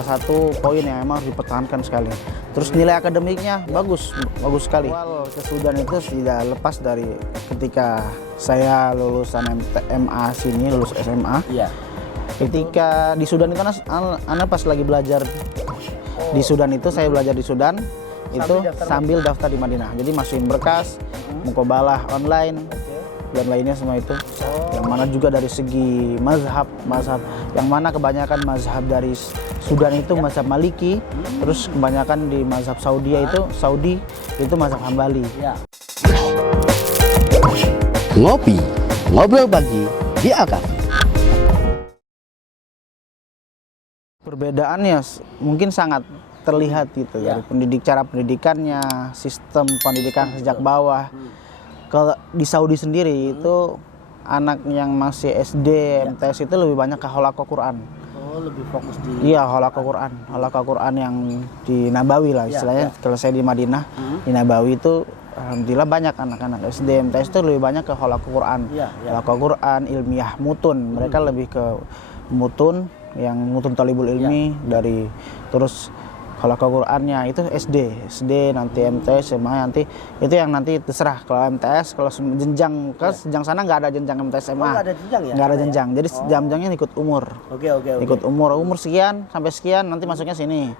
salah satu poin yang emang harus dipertahankan sekali. Terus nilai akademiknya bagus sekali. Awal ke Sudan itu tidak lepas dari ketika saya lulusan MA sini, lulus SMA. Iya. Ketika di Sudan itu anak pas lagi belajar di Sudan itu, saya belajar di Sudan itu sambil daftar di Madinah. Jadi masukin berkas, mukobalah online dan lainnya semua itu. Yang mana juga dari segi mazhab, yang mana kebanyakan mazhab dari Sudan itu mazhab Maliki, terus kebanyakan di mazhab Saudi itu mazhab Hambali. Ngopi, ngobrol pagi di Akar. Perbedaannya mungkin sangat terlihat gitu dari cara pendidikannya, sistem pendidikan sejak bawah. Kalau di Saudi sendiri itu anak yang masih SD, MTS itu lebih banyak ke halaqah Quran. Oh, lebih fokus di halaqah Quran yang di Nabawi lah istilahnya. Kalau saya di Madinah, di Nabawi itu alhamdulillah banyak anak-anak SD, MTS itu lebih banyak ke halaqah Quran. Halaqah Quran, ilmiah, mutun. Mereka lebih ke mutun, yang mutun talibul ilmi dari terus halaqah Qurannya itu SD nanti MTS SMA nanti itu yang nanti terserah. Kalau MTS kalau jenjang jenjang sana nggak ada jenjang MTS SMA. Nggak ada jenjang ya? Nggak ada jenjang. Jadi jenjangnya ikut umur. Ikut umur sekian sampai sekian nanti masuknya sini.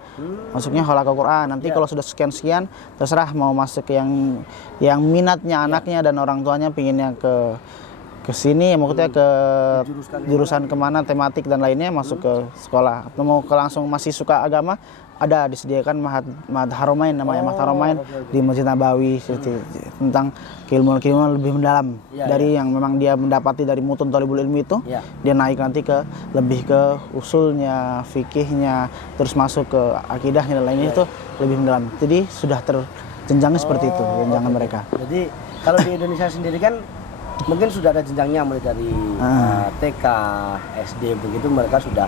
Masuknya halaqah Quran. Nanti kalau sudah sekian terserah mau masuk ke yang minatnya anaknya dan orang tuanya pinginnya ke sini, maksudnya ke jurusan kemana, tematik dan lainnya masuk ke sekolah. Atau mau langsung masih suka agama, ada disediakan Ma'had Haramain, namanya Ma'had Haramain di Masjid Nabawi tentang keilmuan lebih mendalam dari yang memang dia mendapati dari mutun talibul ilmi itu. Dia naik nanti lebih ke usulnya, fikihnya, terus masuk ke akidahnya dan lainnya itu lebih mendalam. Jadi sudah terjenjangnya seperti itu jenjangan mereka. Jadi kalau di Indonesia sendiri kan mungkin sudah ada jenjangnya mulai dari TK, SD begitu mereka sudah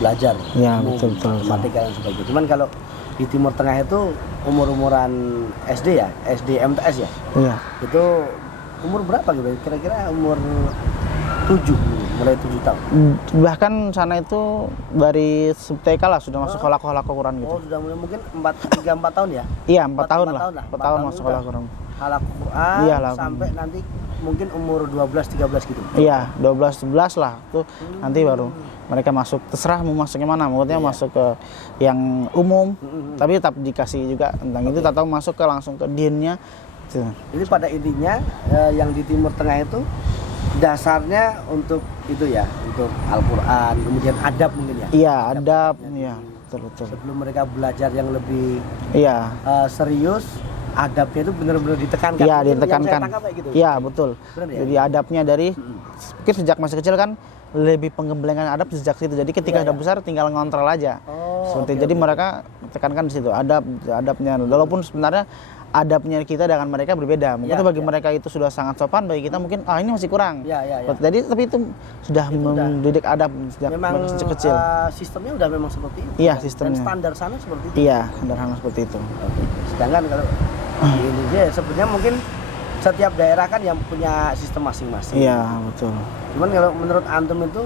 belajar betul. matematika dan sebagainya. Cuman kalau di Timur Tengah itu umur-umuran SD ya, SD MTS ya. Itu umur berapa gitu? Kira-kira umur 7, mulai 7 tahun. Bahkan sana itu dari TK lah sudah masuk halaqah Quran gitu. Oh, sudah mulai mungkin 3-4 tahun ya? Iya, 4 tahun lah. 4 tahun masuk halaqah Quran. Halaqah Quran sampai nanti mungkin umur 12-13 gitu. Iya, 12-11 lah. Tuh nanti baru mereka masuk, terserah mau masuknya mana. Maksudnya masuk ke yang umum, tapi tetap dikasih juga tentang itu, atau masuk ke langsung ke dinnya. Jadi pada intinya yang di Timur Tengah itu dasarnya untuk itu ya, untuk Al-Quran, kemudian adab mungkin ya. Iya, adab, iya, betul. Sebelum mereka belajar yang lebih serius, adabnya itu benar-benar ditekankan. Iya, ditekankan. Gitu. Iya, betul. Benar, ya? Jadi adabnya dari mungkin sejak masih kecil kan lebih pengembangan adab sejak situ. Jadi ketika udah besar tinggal ngontrol aja. Jadi mereka tekankan di situ adabnya. Walaupun sebenarnya adabnya kita dengan mereka berbeda. Mungkin bagi mereka itu sudah sangat sopan, bagi kita mungkin ini masih kurang. Jadi tapi itu sudah mendidik adab sejak kecil. Sistemnya udah memang seperti itu. Iya, sistemnya. Dan standar sana seperti itu. Iya, standar sana seperti itu. Sedangkan kalau di Indonesia sebenarnya mungkin setiap daerah kan yang punya sistem masing-masing. Iya, betul. Cuman kalau menurut antum itu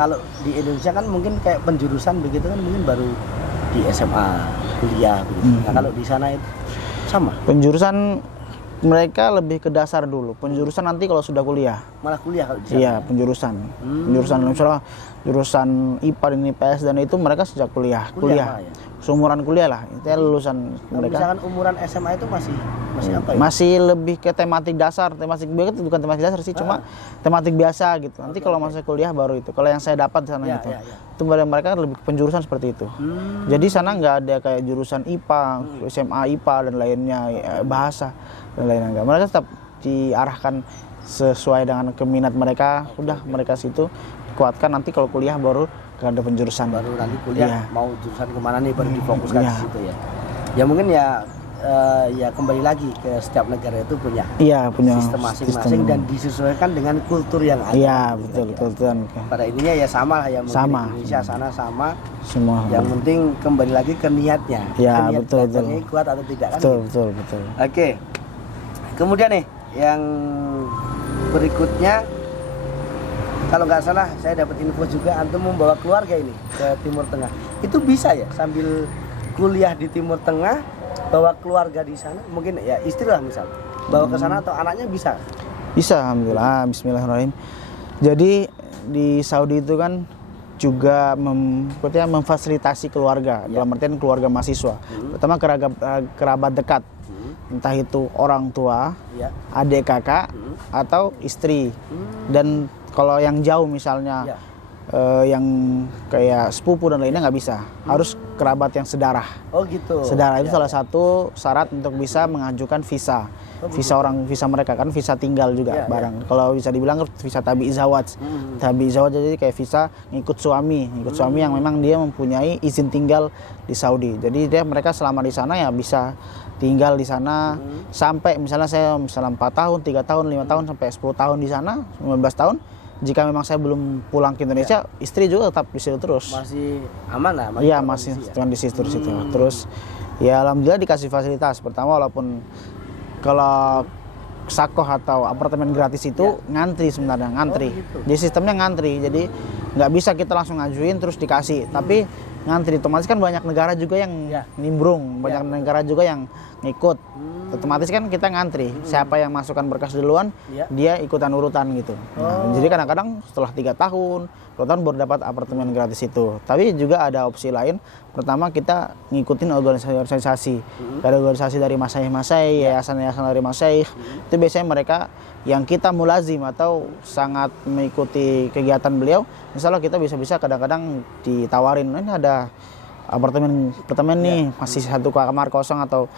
kalau di Indonesia kan mungkin kayak penjurusan begitu kan mungkin baru di SMA, kuliah begitu. Nah, kalau di sana itu sama. Penjurusan mereka lebih ke dasar dulu. Penjurusan nanti kalau sudah kuliah. Malah kuliah kalau di sana. Iya, penjurusan. Penjurusan misalnya jurusan IPA dan IPS dan itu mereka sejak kuliah. Seumuran kuliah lah. Itu lulusan mereka. Misalkan umuran SMA itu masih apa ya? Masih lebih ke tematik dasar. Tematik biasa bukan tematik dasar sih, cuma tematik biasa gitu. Nanti kalau masuk kuliah baru itu. Kalau yang saya dapat di sana gitu. Itu mereka lebih penjurusan seperti itu. Jadi sana nggak ada kayak jurusan IPA, SMA IPA dan lainnya, bahasa dan lainnya enggak. Mereka tetap diarahkan sesuai dengan keminat mereka. Udah mereka situ kuatkan, nanti kalau kuliah baru ada penjurusan. Baru nanti kuliah mau jurusan kemana nih baru difokuskan di situ ya. Ya mungkin ya kembali lagi ke setiap negara itu punya sistem masing-masing dan disesuaikan dengan kultur yang ada. Iya, betul, kultur. Pada intinya ya sama lah ya, mungkin sama. Indonesia sana sama. Semua. Yang penting kembali lagi ke niatnya. Iya, niat betul. Kuat atau tidak kan? Betul. Oke. Kemudian nih yang berikutnya kalau nggak salah saya dapat info juga antum membawa keluarga ini ke Timur Tengah. Itu bisa ya sambil kuliah di Timur Tengah, bawa keluarga di sana, mungkin ya istri lah misal, bawa ke sana atau anaknya bisa? Bisa, alhamdulillah, bismillahirrahmanirrahim. Jadi di Saudi itu kan juga memfasilitasi keluarga, dalam artian keluarga mahasiswa, pertama kerabat dekat, entah itu orang tua, adik kakak, atau istri. Dan kalau yang jauh misalnya, yang kayak sepupu dan lainnya nggak bisa, harus kerabat yang sedarah. Oh gitu. Sedarah itu salah satu syarat untuk bisa mengajukan visa. Visa mereka kan visa tinggal juga barang. Kalau bisa dibilang visa tabi zawaj. Tabi zawaj jadi kayak visa ngikut suami yang memang dia mempunyai izin tinggal di Saudi. Jadi mereka selama di sana ya bisa tinggal di sana sampai misalnya saya 4 tahun, 3 tahun, 5 tahun sampai 10 tahun di sana, 15 tahun. Jika memang saya belum pulang ke Indonesia, istri juga tetap di situ terus. Masih aman lah? Iya, masih di situ. Terus ya alhamdulillah dikasih fasilitas. Pertama walaupun kalau sakoh atau apartemen gratis itu ngantri sebenarnya, ngantri. Gitu. Jadi sistemnya ngantri, jadi nggak bisa kita langsung ngajuin terus dikasih, tapi ngantri. Otomatis kan banyak negara juga yang nimbrung, banyak negara juga yang ngikut. Otomatis kan kita ngantri, siapa yang masukkan berkas duluan, dia ikutan urutan gitu. Nah, jadi kadang-kadang setelah 3 tahun, 2 tahun baru dapat apartemen gratis itu. Tapi juga ada opsi lain, pertama kita ngikutin organisasi-organisasi. Ada organisasi dari masyayikh, yayasan-yayasan dari masyayikh. Itu biasanya mereka yang kita mulazim atau sangat mengikuti kegiatan beliau, insya Allah kita bisa kadang-kadang ditawarin, ini ada apartemen nih masih 1 kamar kosong atau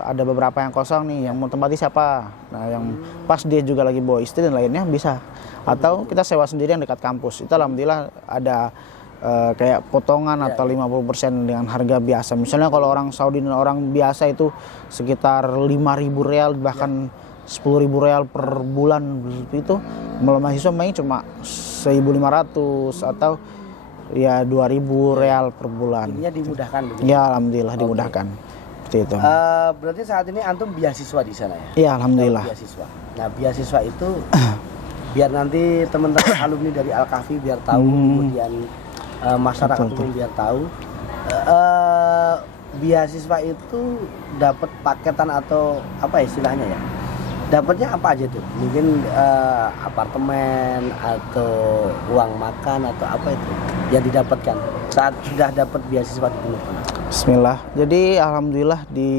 ada beberapa yang kosong nih, yang mau tempati siapa. Nah yang pas dia juga lagi bawa istri dan lainnya bisa. Atau kita sewa sendiri yang dekat kampus. Itu alhamdulillah ada kayak potongan atau 50% dengan harga biasa. Misalnya kalau orang Saudi dan orang biasa itu sekitar 5.000 rial bahkan 10.000 rial per bulan itu, mahasiswa main cuma 1.500 atau ya 2.000 real per bulan. Ininya dimudahkan begitu? Ya alhamdulillah dimudahkan. Seperti itu. Berarti saat ini antum beasiswa di sana ya? Iya alhamdulillah. Beasiswa. Nah beasiswa itu biar nanti teman-teman alumni dari Al-Kahfi biar tahu, kemudian masyarakat umum biar tahu. Beasiswa itu dapat paketan atau apa istilahnya ya? Dapatnya apa aja tuh? Mungkin apartemen atau uang makan atau apa itu yang didapatkan saat sudah dapat beasiswa di Timur Tengah? Bismillah. Jadi alhamdulillah di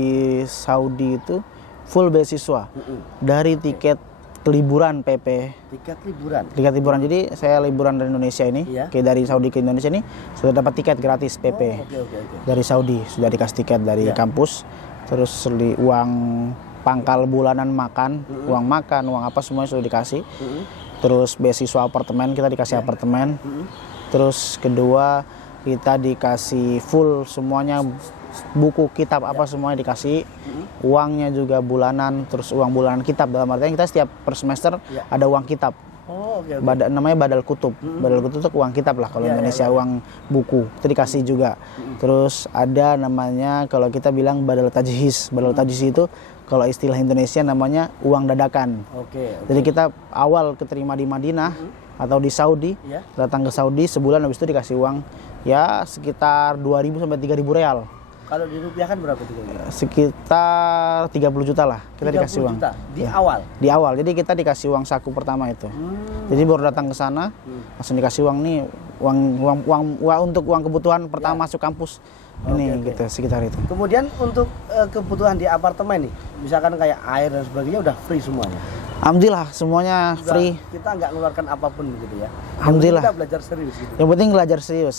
Saudi itu full beasiswa. Dari tiket liburan PP. Tiket liburan. Jadi saya liburan dari Indonesia ini, dari Saudi ke Indonesia ini sudah dapat tiket gratis PP. Dari Saudi sudah dikasih tiket dari kampus. Terus uang pangkal bulanan makan, uang makan, uang apa semuanya sudah dikasih. Terus beasiswa apartemen, kita dikasih apartemen. Terus kedua kita dikasih full semuanya, buku, kitab apa semuanya dikasih. Uangnya juga bulanan, terus uang bulanan kitab, dalam artian kita setiap per semester ada uang kitab. Namanya badal kutub. Badal kutub itu uang kitab lah kalau Indonesia, uang buku itu dikasih juga. Terus ada namanya kalau kita bilang badal tajhiz. Badal tajhiz itu kalau istilah Indonesia namanya uang dadakan. Jadi kita awal keterima di Madinah atau di Saudi, datang ke Saudi sebulan, habis itu dikasih uang ya sekitar 2.000 sampai 3.000 real. Kalau dirupiahkan berapa tuh kira-kira? Sekitar 30 juta lah kita dikasih uang. Juta? Di awal? Di awal, jadi kita dikasih uang saku pertama itu. Jadi baru datang ke sana, langsung dikasih uang nih, uang untuk uang kebutuhan pertama masuk kampus. Gitu, sekitar itu. Kemudian untuk kebutuhan di apartemen nih, misalkan kayak air dan sebagainya udah free semuanya? Alhamdulillah semuanya free. Kita nggak ngeluarkan apapun gitu ya? Alhamdulillah. Kita belajar serius gitu. Yang penting belajar serius.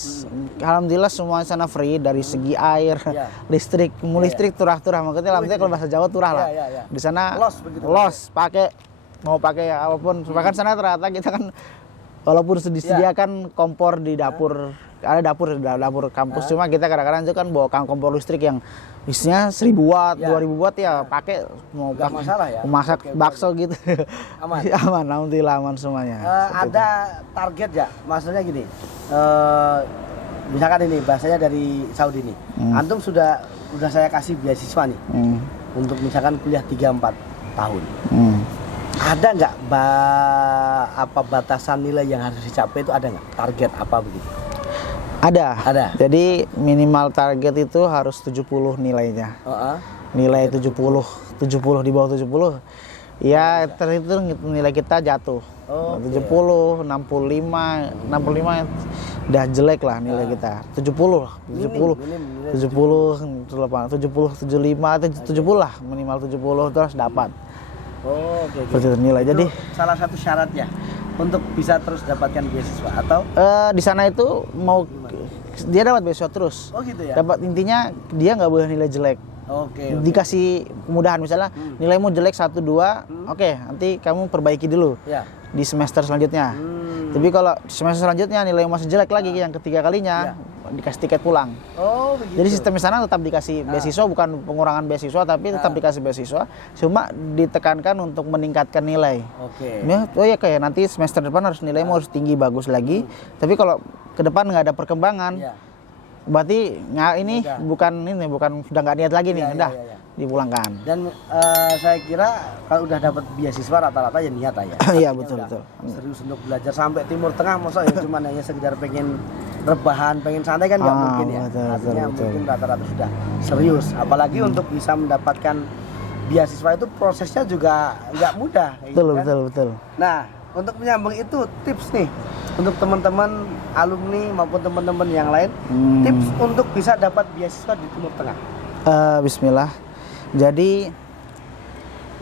Alhamdulillah semua sana free, dari segi air, listrik, listrik turah-turah. Makanya alhamdulillah kalau bahasa Jawa turah lah. Di sana los pakai mau pakai apapun. Bahkan sana ternyata kita kan walaupun disediakan kompor di dapur, ada dapur kampus, cuma kita kadang-kadang itu kan bawa kompor listrik yang isinya 1.000 watt, 2.000 watt ya pakai mau masak bakso gitu. Aman. Aman, alhamdulillah aman semuanya. Ada target ya, maksudnya gini. Misalkan ini bahasanya dari Saudi nih. Antum sudah saya kasih beasiswa nih. Untuk misalkan kuliah 3-4 tahun. Ada nggak apa batasan nilai yang harus dicapai itu, ada nggak target apa begitu? Ada. Jadi minimal target itu harus 70 nilainya. Nilai 70 di bawah 70. Ya terhitung nilai kita jatuh. 70, 65 udah jelek lah nilai kita. 70 lah, 70, 70 lah minimal 70 terus dapat. Seperti itu nilai. Itu jadi salah satu syarat ya untuk bisa terus dapatkan beasiswa atau di sana itu mau dia dapat beasiswa terus. Oh gitu ya. Dapat, intinya dia nggak boleh nilai jelek. Dikasih kemudahan, misalnya nilaimu jelek 1, 2, oke, nanti kamu perbaiki dulu di semester selanjutnya. Tapi kalau semester selanjutnya nilai masih jelek lagi yang ketiga kalinya, dikasih tiket pulang. Begitu. Jadi sistem di sana tetap dikasih beasiswa, bukan pengurangan beasiswa, tapi tetap dikasih beasiswa, cuma ditekankan untuk meningkatkan nilai. Oh ya, kayak nanti semester depan harus nilaimu harus tinggi, bagus lagi. Tapi kalau ke depan nggak ada perkembangan, berarti ini bukan sudah nggak niat lagi nih, udah dipulangkan. Dan saya kira kalau udah dapat beasiswa rata-rata ya niat aja. Iya betul. Serius untuk belajar sampai Timur Tengah, masa ya cuma hanya sekedar pengen rebahan, pengen santai kan nggak mungkin ya. Artinya mungkin rata-rata sudah serius. Apalagi untuk bisa mendapatkan beasiswa itu prosesnya juga nggak mudah. Betul. Nah, untuk menyambung itu tips nih untuk teman-teman alumni maupun teman-teman yang lain, tips untuk bisa dapat beasiswa di Timur Tengah. Bismillah. Jadi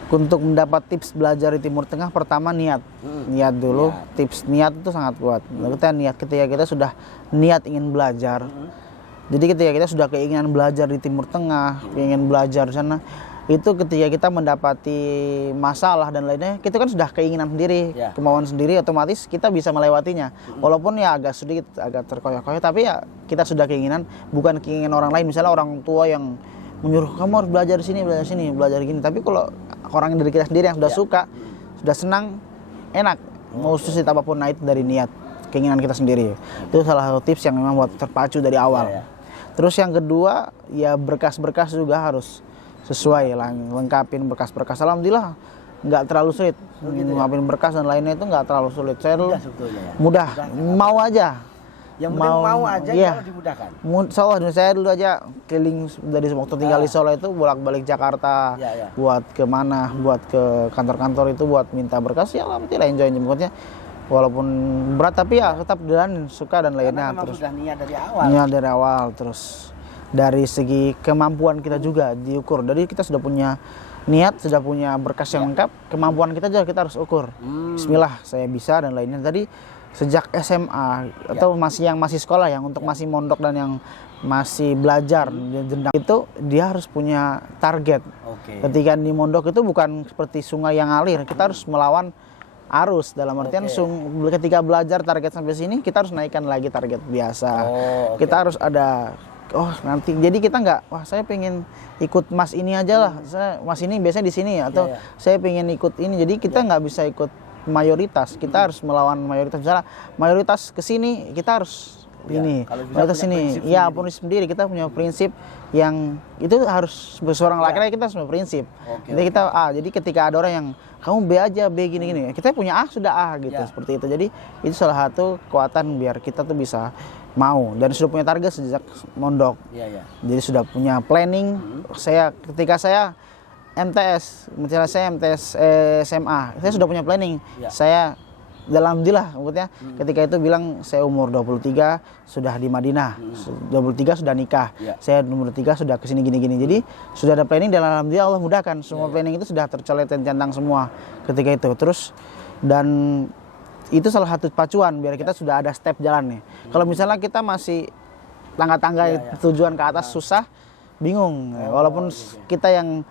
untuk mendapat tips belajar di Timur Tengah, pertama niat. Niat dulu. Tips niat itu sangat kuat. Kita niat ketika kita sudah niat ingin belajar. Jadi ketika kita sudah keinginan belajar di Timur Tengah, ingin belajar di sana, itu ketika kita mendapati masalah dan lainnya, kita kan sudah keinginan sendiri, kemauan sendiri, otomatis kita bisa melewatinya. Walaupun ya agak sedikit, agak terkoyak-koyak, tapi ya kita sudah keinginan, bukan keinginan orang lain. Misalnya orang tua yang menyuruh kamu harus belajar sini, belajar gini. Tapi kalau orang dari kita sendiri yang sudah suka, sudah senang, enak, mau sulit apapun, nah itu dari niat, keinginan kita sendiri. Itu salah satu tips yang memang buat terpacu dari awal. Terus yang kedua, ya berkas-berkas juga harus sesuai lah, lengkapin berkas-berkas. Alhamdulillah nggak terlalu sulit, lengkapin berkas dan lainnya itu nggak terlalu sulit. Saya mudah, mau aja. Yang penting mau aja, kalau dimudahkan. Soalnya saya dulu aja keliling dari waktu tinggal di Solo itu bolak-balik Jakarta, buat kemana, buat ke kantor-kantor itu buat minta berkas. Ya alhamdulillah enjoy jemputnya. Walaupun berat tapi ya tetap dan suka dan lainnya. Karena terus sudah niat dari awal. Niat dari awal, terus dari segi kemampuan kita juga diukur. Jadi kita sudah punya niat, sudah punya berkas yang lengkap, kemampuan kita juga kita harus ukur. Bismillah, saya bisa dan lainnya. Tadi sejak SMA atau masih sekolah yang untuk masih mondok dan yang masih belajar jenjang itu, dia harus punya target. Ketika di mondok itu bukan seperti sungai yang ngalir, kita harus melawan arus, dalam artian ketika belajar target sampai sini, kita harus naikkan lagi target biasa. Kita harus ada nanti, jadi kita nggak, saya pengen ikut mas ini aja lah, mas ini biasanya di sini, atau saya pengen ikut ini, jadi kita nggak bisa ikut mayoritas, kita harus melawan mayoritas. Misalnya mayoritas ke sini, kita harus mayoritas sini, prinsip sendiri, kita punya prinsip yang itu harus seorang laki-laki, kita harus punya prinsip. Jadi kita jadi ketika ada orang yang kamu B aja, B gini-gini, kita punya A sudah A gitu, seperti itu. Jadi itu salah satu kekuatan biar kita tuh bisa mau dan sudah punya target sejak mondok. Jadi sudah punya planning. Ketika saya MTS, misalnya saya MTS SMA, saya sudah punya planning. Saya alhamdulillah, maksudnya ketika itu bilang saya umur 23 sudah di Madinah, 23 sudah nikah, saya umur 3 sudah kesini gini-gini. Jadi sudah ada planning dan alhamdulillah Allah mudahkan. Semua planning itu sudah tercoret dan centang semua ketika itu. Terus dan itu salah satu pacuan biar kita sudah ada step jalan nih. Kalau misalnya kita masih tangga-tangga tujuan ke atas susah, bingung. Walaupun kita yang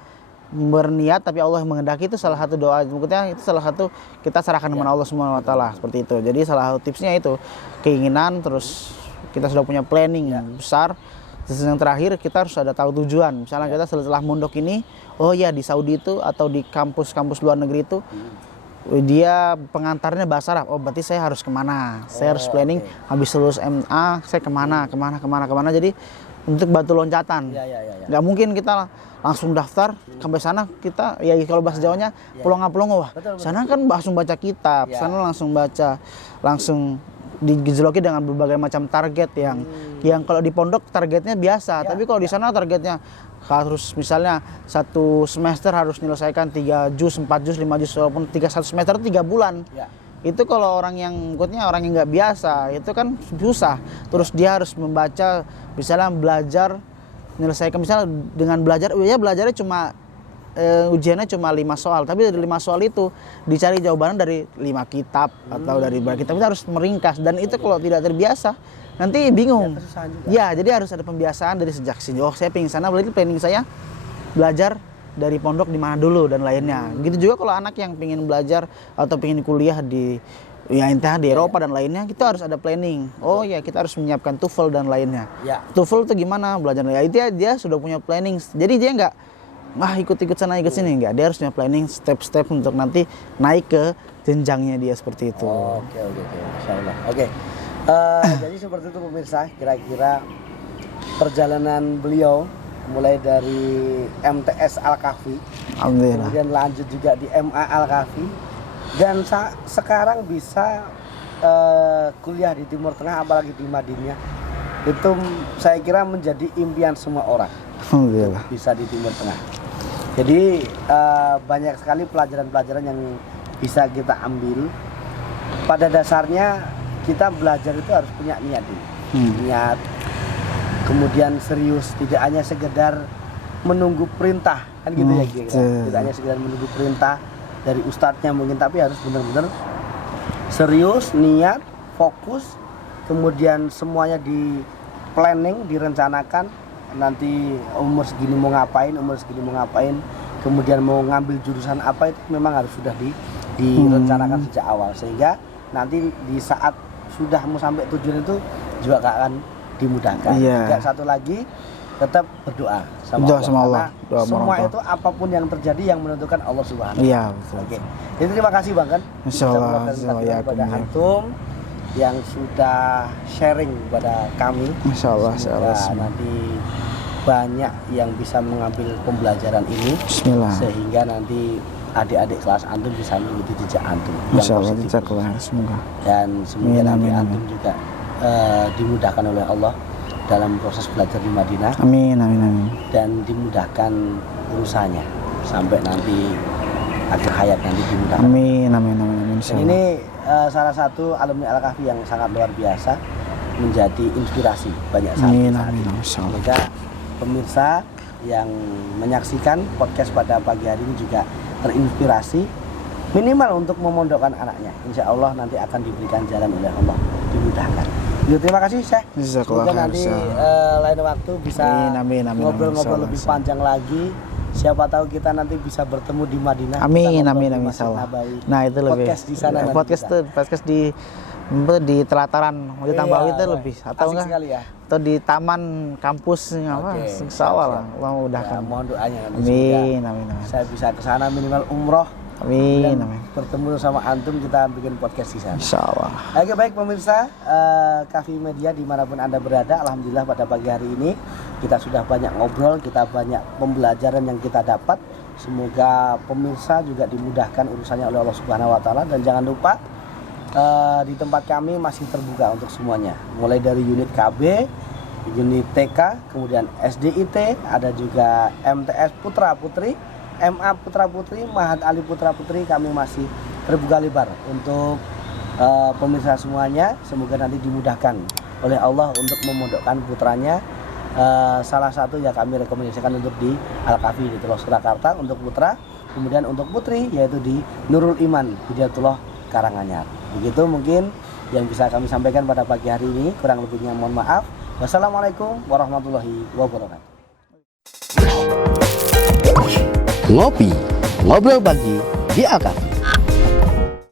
berniat tapi Allah yang menghendaki, itu salah satu doa. Maksudnya itu salah satu kita serahkan kepada Allah Subhanahu wa taala, seperti itu. Jadi salah satu tipsnya itu keinginan, terus kita sudah punya planning besar. Terus yang terakhir kita harus ada tahu tujuan. Misalnya kita setelah mondok ini, di Saudi itu atau di kampus-kampus luar negeri itu dia pengantarnya bahasa Arab. Berarti saya harus kemana? Saya harus planning habis lulus MA, saya kemana. Jadi untuk batu loncatan. Nggak mungkin kita langsung daftar sampai sana kita ya kalau bahasa Jawanya pelongo-pelongo wah. Sana kan langsung baca kitab, sana langsung baca langsung digejoloki dengan berbagai macam target yang kalau di pondok targetnya biasa, tapi kalau di sana targetnya harus misalnya satu semester harus menyelesaikan 3 juz, 4 juz, 5 juz, walaupun 1 semester 3 bulan. Itu kalau orang yang ikutnya orang yang nggak biasa, itu kan susah. Terus dia harus membaca, misalnya belajar, menyelesaikan misalnya dengan belajar, ya belajarnya cuma ujiannya cuma 5 soal, tapi dari 5 soal itu dicari jawabannya dari 5 kitab atau dari berapa kitab, itu harus meringkas, dan itu kalau tidak terbiasa nanti bingung. Ya, jadi harus ada pembiasaan dari sejak sini. Oh, saya pengen sana, berarti planning saya belajar dari pondok di mana dulu dan lainnya. Gitu juga kalau anak yang pengen belajar atau pengen kuliah di ya entah di Eropa dan lainnya, kita harus ada planning. Oh ya, kita harus menyiapkan TOEFL dan lainnya. TOEFL itu gimana belajar? Ya itu dia sudah punya planning. Jadi dia nggak ikut-ikut sana ikut sini, enggak. Dia harus punya planning step-step untuk nanti naik ke jenjangnya dia seperti itu. Oke, insyaallah. Oke. Jadi seperti itu pemirsa, kira-kira perjalanan beliau mulai dari MTS Al-Kahfi, kemudian lanjut juga di MA Al-Kahfi, dan sekarang bisa kuliah di Timur Tengah, apalagi di Madinah. Itu saya kira menjadi impian semua orang. Alhamdulillah. Bisa di Timur Tengah. Jadi banyak sekali pelajaran-pelajaran yang bisa kita ambil. Pada dasarnya kita belajar itu harus punya niat dulu. Niat, kemudian serius, tidak hanya sekedar menunggu perintah, kan gitu ya kira-kira. Tidak hanya sekedar menunggu perintah dari ustadznya mungkin, tapi harus benar-benar serius, niat, fokus, kemudian semuanya di planning, direncanakan. Nanti umur segini mau ngapain, kemudian mau ngambil jurusan apa, itu memang harus sudah direncanakan sejak awal, sehingga nanti di saat sudah mau sampai tujuan itu juga akan dimudahkan. Dan satu lagi, tetap berdoa sama Allah. Semua itu apapun yang terjadi yang menentukan Allah Subhanahu wa Ta'ala. Oke. Jadi terima kasih Bang kan. Insyaallah kepada antum yang sudah sharing kepada kami. Insyaallah nanti banyak yang bisa mengambil pembelajaran ini. Bismillah. Sehingga nanti adik-adik kelas antum bisa mengikuti jejak antum. Insyaallah, semoga. Dan semoga nanti antum juga dimudahkan oleh Allah dalam proses belajar di Madinah. Amin. Dan dimudahkan urusannya sampai nanti akhir hayat nanti dimudahkan. Amin. Dan ini salah satu alumni Al-Kahfi yang sangat luar biasa, menjadi inspirasi banyak sekali. Semoga pemirsa yang menyaksikan podcast pada pagi hari ini juga terinspirasi, minimal untuk memondokkan anaknya. Insya Allah nanti akan diberikan jalan oleh Allah, dimudahkan. Terima kasih Syekh. Semoga nanti lain waktu bisa ngobrol-ngobrol lebih panjang lagi. Siapa tahu kita nanti bisa bertemu di Madinah. Amin. Nah itu lebih. Podcast di sana. Podcast di Telataran Masjid Nabawi itu lebih atau enggak? Sekali ya. Atau di taman kampus sawah lah. Allah mudahkan. Mohon doanya. Amin. Saya bisa ke sana minimal umroh. Amin. Bertemu sama antum, kita bikin podcast di sana. Insyaallah. Oke, baik pemirsa Kahfi Media dimanapun Anda berada, alhamdulillah pada pagi hari ini kita sudah banyak ngobrol, kita banyak pembelajaran yang kita dapat. Semoga pemirsa juga dimudahkan urusannya oleh Allah Subhanahu wa Ta'ala, dan jangan lupa di tempat kami masih terbuka untuk semuanya, mulai dari unit KB, unit TK, kemudian SDIT, ada juga MTS Putra Putri, MA Putra Putri, Mahat Ali Putra Putri. Kami masih terbuka lebar untuk pemirsa semuanya. Semoga nanti dimudahkan oleh Allah untuk memondokkan putranya. Salah satu yang kami rekomendasikan untuk di Al-Kahfi di Teluk Surakarta untuk putra, kemudian untuk putri yaitu di Nurul Iman Hidayatullah Karanganyar. Begitu mungkin yang bisa kami sampaikan pada pagi hari ini, kurang lebihnya mohon maaf. Wassalamualaikum warahmatullahi wabarakatuh. Ngopi, ngobrol pagi di Al-Kahfi.